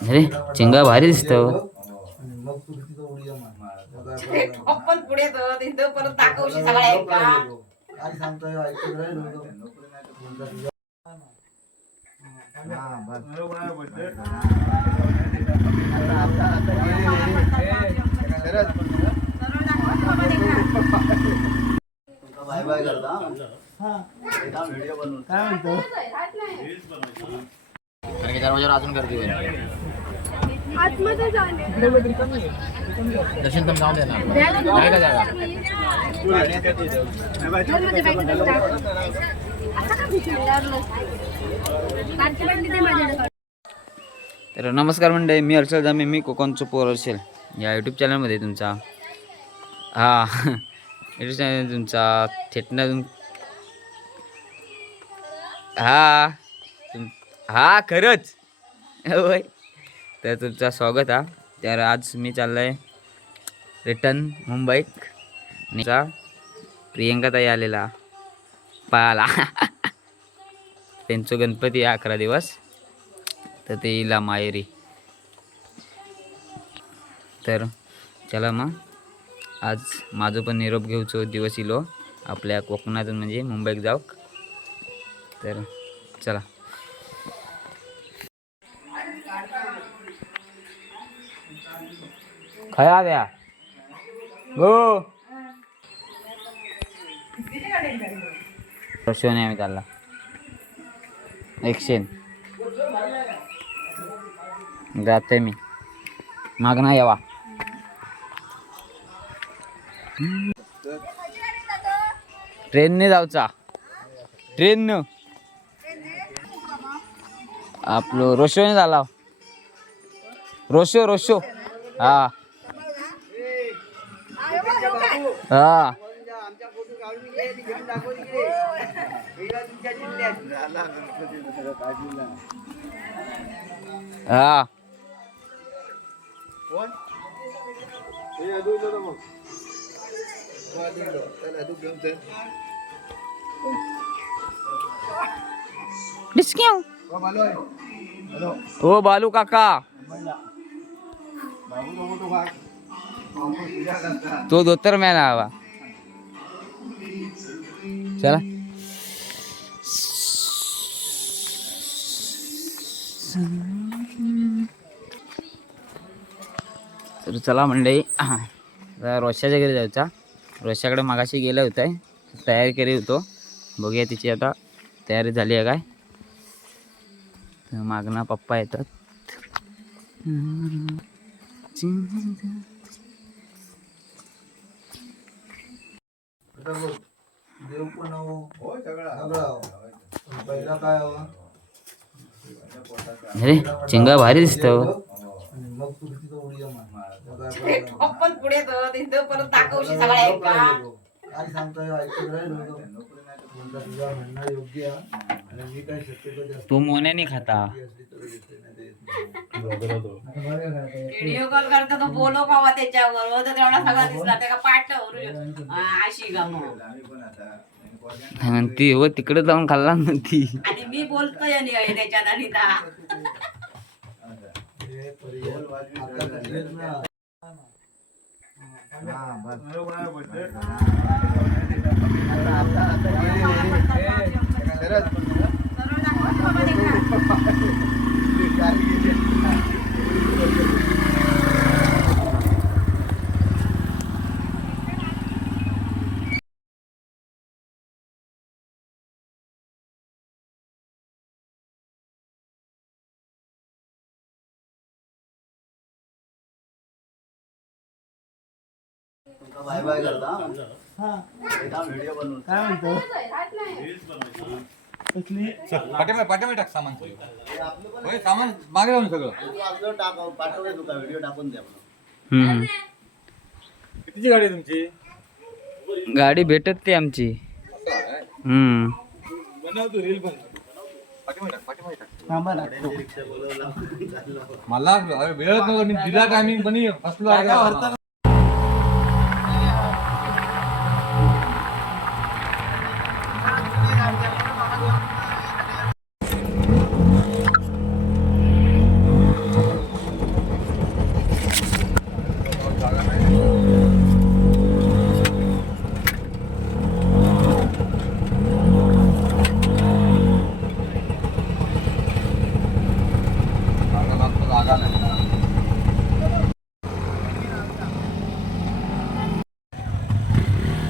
अरे चिंगा भारी दिसतो मग तू तिथं उडी मार आपण पुढे तो तिथं परत दाखवशी सगळ्या एका काय सांगतोय ऐकत राहील बाय बाय करता व्हिडिओ बनवून काय म्हणतो दरवाजावर अजून गर्दी होईल आतमध्ये जाणे दर्शन पण जाऊन देणार. काय का जागा तर नमस्कार मंडळी मी हर्षल जामे मी कोकणचं पोर हर्षल या यूट्यूब चॅनलमध्ये तुमचा हा यूट्यूब चॅनल तुमचा थेटनं हा तुम हा खरंच. होय. तर तुमचं स्वागत हा. तर आज मी चाललो आहे रिटर्न मुंबईत. आणि प्रियंका ताई आलेला. पाहाला त्यांचं गणपती आहे अकरा दिवस. तर ते येईल माहेरी. तर चला मग. आज माझं पण निरोप घेऊचो दिवस इलो. आपल्या कोकणातून म्हणजे मुंबईत जाऊ तर चला. खया द्या हो रोशनी आम्ही चालला एकशेन जाते मी. मागणा यावा. ट्रेनने जाऊचा. ट्रेननं. आपलं रोशोने झाला. रोशो रोशो. हा. हा. हा. डिस्क्यू हो बालू काका. तो धोतर मॅन हवा चला. तर चला मंडळी आता रोशाच्या घरी जायचा रोशाकडे मागाशी गेला होता. तयारी केली होतो. बघूया तिची आता तयारी झाली आहे काय. तर मागणं पप्पा येतात. देव पण हो सगळं पहिला काय हवा अरे चिंगा भारी दिसतो. आणि मग उडी? आपण पुढे परत दाखवशी सगळ्या एका काय सांगतोय म्हणलं तुझं म्हणणं योग्य आहे. आणि मी काय शक्यतो जास्त तू मोन्याने खाता. असली तर येते, नाही तर येत नाही. आता बरं काय ते? व्हिडिओ कॉल करता तो बोलो कावा त्याच्यावर. हो तर तेवढा सगळा दिसला त्या पाठवर अशी गा मग? म्हणती हो तिकडे जाऊन खाल्ला म्हणती आणि मी बोलतोय आणि त्याच्यात आणि ता. हे पर्याय आता झालेत ना. बाय बाय करता. व्हिडिओ बनवून काय म्हणतो पाठीमागे पाठीमागे टाक सामान. होय, सामान मागे जाऊन सगळं. आपलं टाक पाठवले तुका व्हिडिओ टाकून द्या हम्म. कितीची गाडी आहे तुमची? गाडी भेटत ते आमची. हम्म. बनव तू रील पण. पाठीमागे टाक पाठीमागे टाक. थांबा ना. मला अरे वेळच नव्हता मी दिला टायमिंग पण आहे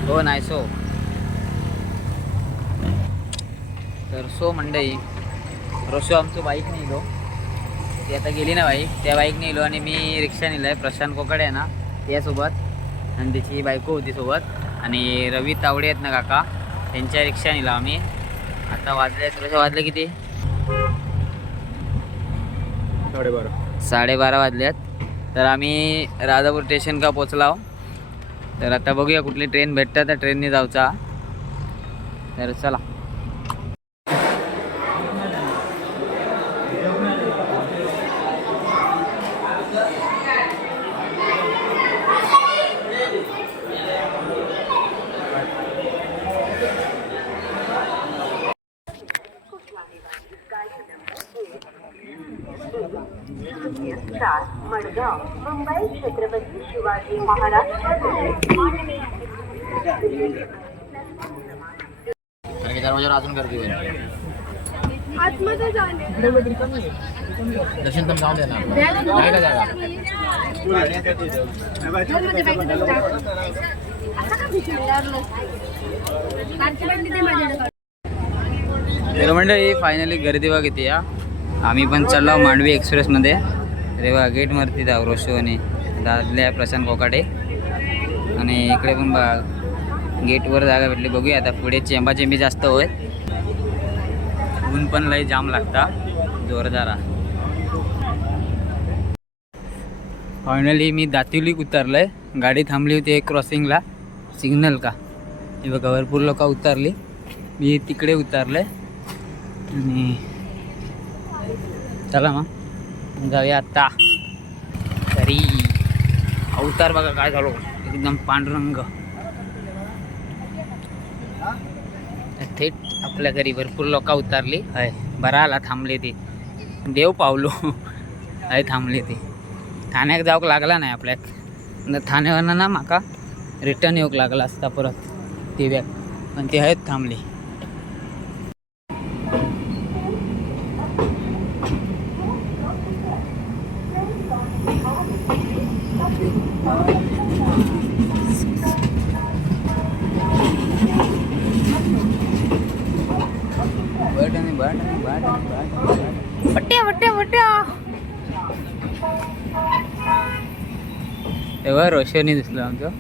हो नाही सो. तर सो मंडई रोशो आमचं बाईक नेलो. ती आता गेली ना बाईक त्या बाईक नेलो आणि मी रिक्षा नेलाय. प्रशांत कोकडे आहे ना त्यासोबत. आणि त्याची बायको होती सोबत. आणि रवी तावडे आहेत ना काका त्यांच्या रिक्षा नेला आम्ही. आता वाजले थोडेसे वाजले किती? साडेबारा. साडेबारा वाजल्यात तर आम्ही राजापूर स्टेशन का पोचलाव हो. तर आता बघूया कुठली ट्रेन भेटतात तर ट्रेनने जाऊचा. तर चला. मुंबई छत्रपती शिवाजी महाराज अजून गर्दी होईल. दर्शन पण जाऊ दे ना काय का जागा? तर मंडळी फायनली गर्दी बघ किती या आम्ही पण चाललो मांडवी एक्सप्रेसमध्ये अरे वा गेटवरती जाऊ रोशो आणि दादल्या प्रशांत कोकाटे आणि इकडे पण बघ गेटवर जागा भेटली. बघूया आता पुढे चेंबाचेंबी जास्त होय. ऊन पण लय जाम लागता. जोरदारा. फायनली मी दातिवलीक उतरलोय. गाडी थांबली होती एक क्रॉसिंगला सिग्नल का? हे बघा भरपूर लोक उतरली. मी तिकडे उतरले आणि चला मग. जाऊया आता. तरी. अवतार बघा काय झालो. एकदम पांडुरंग. थेट आपल्या घरी भरपूर लोक उतारली हय बरा आला थांबले ते. देव पावलो. हय थांबले ते. ठाण्याक जाऊक लागला नाही आपल्याक न ठाण्यावरनं ना म्हाका रिटर्न येऊक लागला असता परत. दिव्याक पण ती आहेत थांबली. तेव्हा रोशनी दिसलं आमचं.